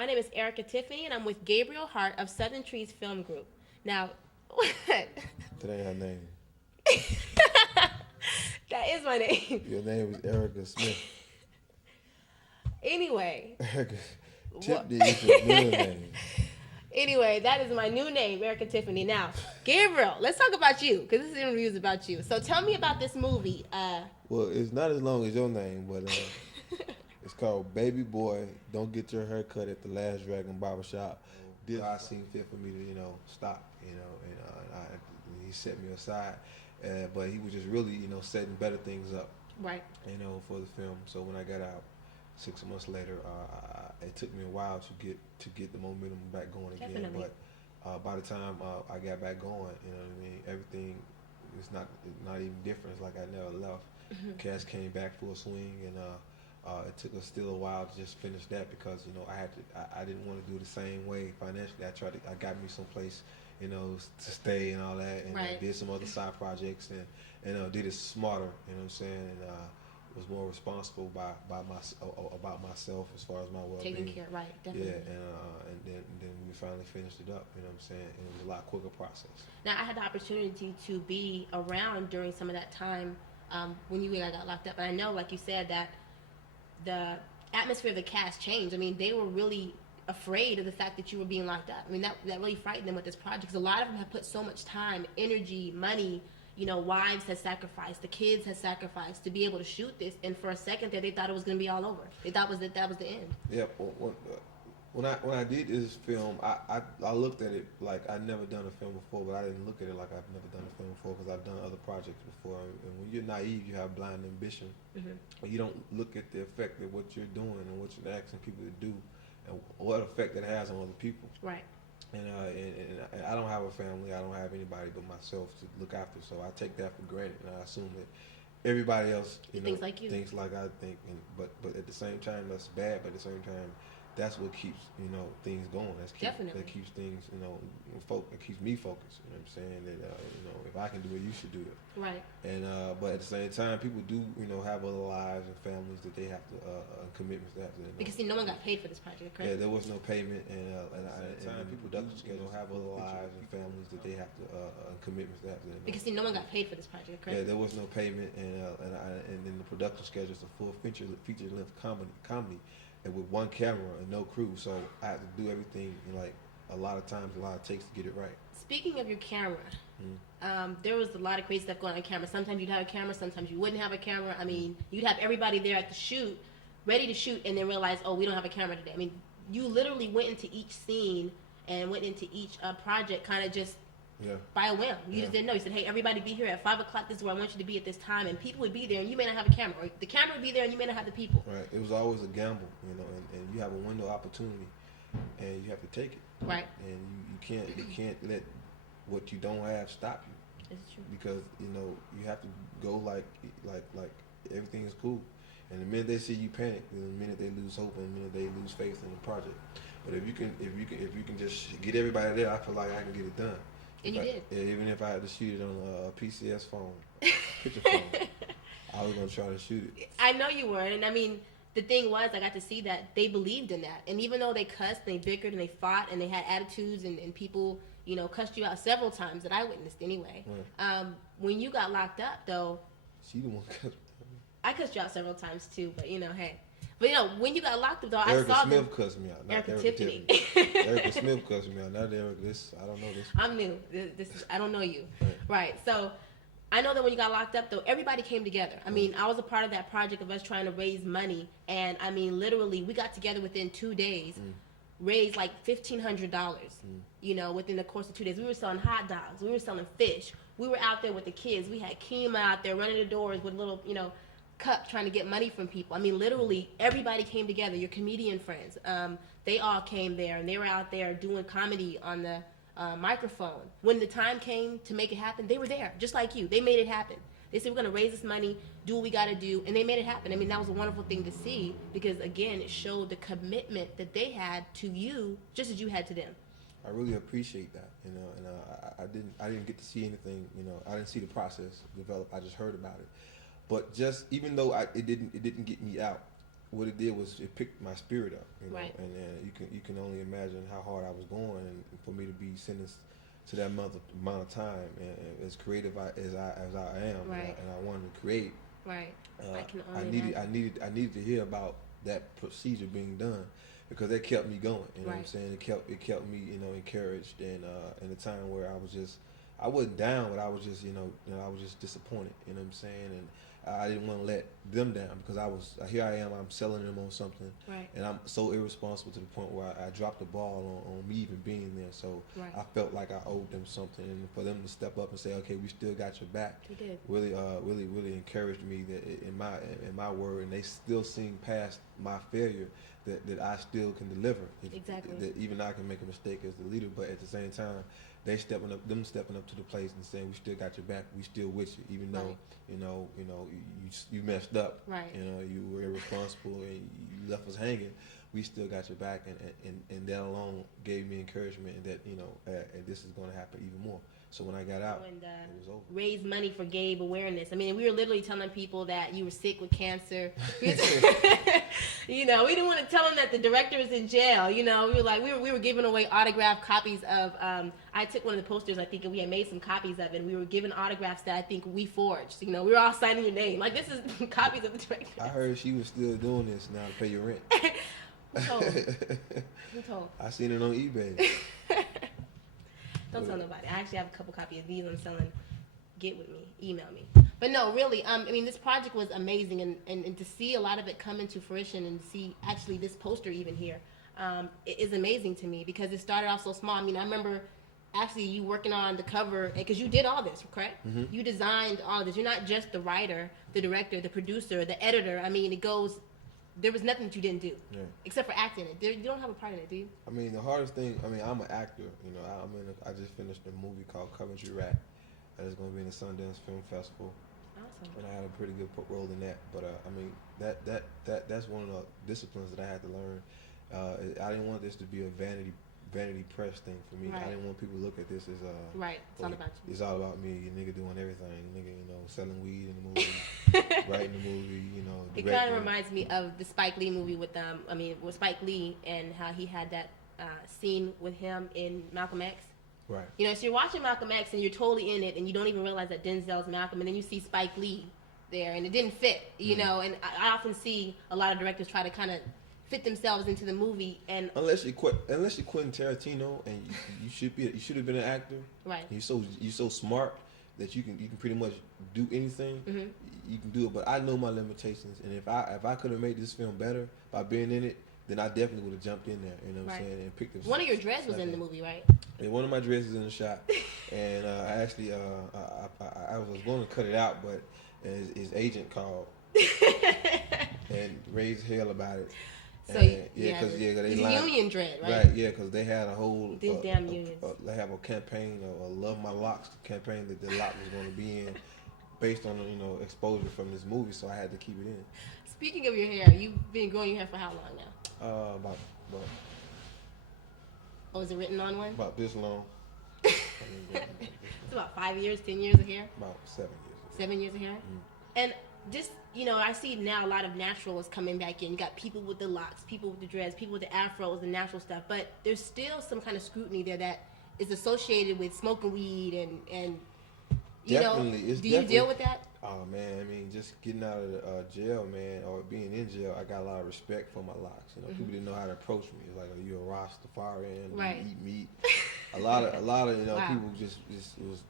My name is Erica Tiffany, and I'm with Gabriel Hart of Southern Trees Film Group. Now, what? That ain't her name. That is my name. Your name is Erica Smith. Anyway, Erica what? Tiffany is your middle name. Anyway, that is my new name, Erica Tiffany. Now, Gabriel, let's talk about you, because this interview is about you. So tell me about this movie. Well, it's not as long as your name, but it's called Baby Boy. Don't get your hair cut at the Last Dragon Barbershop. This I seen fit for me to stop, and he set me aside, but he was just really setting better things up, Right. for the film. So when I got out 6 months later, it took me a while to get the momentum back going again. Definitely. But by the time I got back going, everything is not even different. It's like I never left. Mm-hmm. Cash came back full swing, and it took us still a while to just finish that because I didn't want to do it the same way financially. I got me someplace to stay and all that, and Right. did some other side projects and did it smarter. You know what I'm saying? And was more responsible about myself as far as my well-being. Taking care, right, definitely. Yeah, and then we finally finished it up. You know what I'm saying? And it was a lot quicker process. Now, I had the opportunity to be around during some of that time when you got locked up. And I know, like you said, that the atmosphere of the cast changed. I mean, they were really afraid of the fact that you were being locked up. I mean, that really frightened them with this project because a lot of them have put so much time, energy, money. Wives has sacrificed, the kids has sacrificed to be able to shoot this. And for a second there, they thought it was going to be all over. They thought that was the end. Yeah. When I did this film, I looked at it like I'd never done a film before, but I didn't look at it like I've never done a film before because I've done other projects before. And when you're naive, you have blind ambition. Mm-hmm. You don't look at the effect of what you're doing and what you're asking people to do, and what effect it has on other people. Right. And I don't have a family. I don't have anybody but myself to look after. So I take that for granted, and I assume that everybody else, thinks like you, thinks like I think. But at the same time, that's bad. But at the same time, that's what keeps things going. That keeps things it keeps me focused. You know what I'm saying? That if I can do it, you should do it. Right. And but at the same time, people do have other lives and families that they have to commitments they have to. Because no one got paid for this project, correct? Yeah, there was no payment, and the production schedule have other lives and families that they have to commitments they have to. Because no one got paid for this project, correct? Yeah, there was no payment, and then the production schedule is a full feature length comedy. And with one camera and no crew, so I had to do everything a lot of takes to get it right. Speaking of your camera, there was a lot of crazy stuff going on camera. Sometimes you'd have a camera, sometimes you wouldn't have a camera. I mean, you'd have everybody there at the shoot, ready to shoot, and then realize, oh, we don't have a camera today. I mean, you literally went into each scene and went into each project kind of just by a whim. You just didn't know. You said, hey, everybody be here at 5 o'clock. This is where I want you to be at this time. And people would be there, and you may not have a camera. Or the camera would be there, and you may not have the people. Right. It was always a gamble, and you have a window of opportunity, and you have to take it. Right. And you can't let what you don't have stop you. It's true. Because, you have to go like everything is cool. And the minute they see you panic, the minute they lose hope, and the minute they lose faith in the project. But if you can just get everybody there, I feel like I can get it done. And you did. Yeah, even if I had to shoot it on a PCS phone, picture phone, I was gonna try to shoot it. I know you were, and I mean, the thing was, I got to see that they believed in that. And even though they cussed, and they bickered, and they fought, and they had attitudes, and people, cussed you out several times that I witnessed anyway. Right. When you got locked up, though, she the one cussed. I cussed you out several times too, but hey. But when you got locked up, though, Erica I saw Smith cussed me out. Erica Tiffany. Erica Smith cussed me out. Not Erica. I don't know this. I'm new. I don't know you. Right. So I know that when you got locked up, though, everybody came together. I mean, I was a part of that project of us trying to raise money, and I mean, literally, we got together within 2 days, raised like $1,500. Within the course of 2 days, we were selling hot dogs, we were selling fish, we were out there with the kids, we had Kima out there running the doors with little, cup trying to get money from people. I mean, literally, everybody came together. Your comedian friends, they all came there, and they were out there doing comedy on the microphone. When the time came to make it happen, they were there, just like you. They made it happen. They said, we're going to raise this money, do what we got to do, and they made it happen. I mean, that was a wonderful thing to see because, again, it showed the commitment that they had to you just as you had to them. I really appreciate that, and I didn't get to see anything, I didn't see the process develop. I just heard about it. But just even though it didn't get me out, what it did was it picked my spirit up, you know, Right. and you can only imagine how hard I was going, and for me to be sentenced to that amount of time, and as creative as I am, Right. and I wanted to create. Right. I can I only imagine. needed to hear about that procedure being done, because that kept me going. You know what I'm Right. saying? It kept me, you know, encouraged, and in a time where I wasn't down, but I was just, I was just disappointed. You know what I'm saying? And I didn't want to let them down, because here I am, I'm selling them on something, Right. and I'm so irresponsible to the point where I dropped the ball on me even being there. So Right. I felt like I owed them something, and for them to step up and say, okay, we still got your back, They did. really encouraged me that in my word, and they still seen past my failure, that I still can deliver. Exactly. That even I can make a mistake as the leader, but at the same time, they stepping up to the place and saying, we still got your back, we still with you, even though Right. you messed up, Right. you were irresponsible and you left us hanging. We still got your back, and that alone gave me encouragement, and that this is going to happen even more. So when I got out, And, it was over. raise money for Gabe awareness. I mean, we were literally telling people that you were sick with cancer. We didn't want to tell them that the director was in jail. We were like, we were giving away autographed copies of. I took one of the posters, I think, and we had made some copies of it. And we were giving autographs that I think we forged. We were all signing your name. Like, this is copies of the director. I heard she was still doing this now to pay your rent. Who told? Who told? I seen it on eBay. Don't tell nobody. I actually have a couple copies of these I'm selling. Get with me. Email me. But no, really, this project was amazing, and to see a lot of it come into fruition, and to see actually this poster even here, it is amazing to me, because it started off so small. I remember actually you working on the cover, because you did all this, correct? Mm-hmm. You designed all this. You're not just the writer, the director, the producer, the editor. It goes... There was nothing that you didn't do, except for acting it. You don't have a part in it, do you? The hardest thing, I'm an actor. I just finished a movie called Coventry Rat. It's going to be in the Sundance Film Festival. Awesome. And I had a pretty good role in that. But that's one of the disciplines that I had to learn. I didn't want this to be a vanity press thing for me. Right. I didn't want people to look at this as Right. It's all about you. It's all about me. You nigga doing everything. Nigga, selling weed in the movie, writing the movie. It kind of reminds me of the Spike Lee movie with Spike Lee, and how he had that scene with him in Malcolm X. Right. So you're watching Malcolm X and you're totally in it, and you don't even realize that Denzel's Malcolm, and then you see Spike Lee there, and it didn't fit. And I often see a lot of directors try to kind of fit themselves into the movie, and unless you're Quentin Tarantino, and you should have been an actor. Right. You're so smart that you can pretty much do anything. Mm-hmm. You can do it, but I know my limitations, and if I could have made this film better by being in it, then I definitely would have jumped in there. You know what I'm saying? And picked up. One of your dreads was in the movie, right? Yeah, one of my dresses in the shot, and I actually I was going to cut it out, but his agent called and raised hell about it. So because they union dread, right? Right, yeah, because they had a whole damn unions. They have a campaign, a Love My Locks campaign that the lock was going to be in, based on exposure from this movie. So I had to keep it in. Speaking of your hair, you've been growing your hair for how long now? About Oh, is it written on one? about this long. It's about 5 years, 10 years of hair. About 7 years. 7 years of hair, and just. I see now a lot of naturals coming back in. You got people with the locks, people with the dreads, people with the afros and natural stuff. But there's still some kind of scrutiny there that is associated with smoking weed and Definitely. Do you deal with that? Oh man, just getting out of jail, man, or being in jail, I got a lot of respect for my locks. People didn't know how to approach me. It's like, are you a Rastafarian? Right. You eat meat. A lot of Wow. people just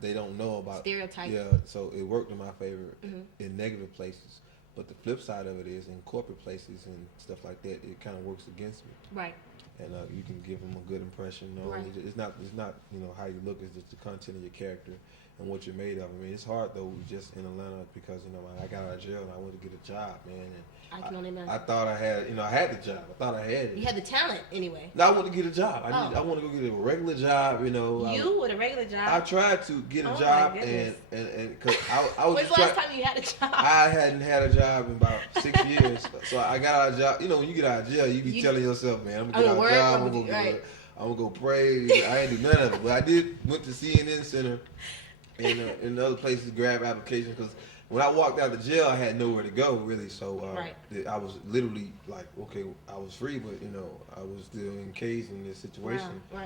they don't know about Stereotype. Yeah, so it worked in my favor in negative places. But the flip side of it is in corporate places and stuff like that, it kind of works against me. Right. And you can give them a good impression. Right. It's not how you look. It's just the content of your character and what you're made of. It's hard though, just in Atlanta, because I got out of jail and I went to get a job, man. And I can only imagine. I thought I had, I had the job. I thought I had it. You had the talent anyway. No, I want to get a job. I want to go get a regular job. You with a regular job? I tried to get a job, and because I was. When's the last time you had a job? I hadn't had a job in about 6 years, so I got out of job. When you get out of jail, you be telling yourself, man, I'm gonna get out of job. I'm gonna go pray. I ain't do none of it, but I went to CNN Center and other places, grab applications, because when I walked out of jail, I had nowhere to go really. So Right. I was literally like, okay, I was free, but I was still encased in this situation. Wow.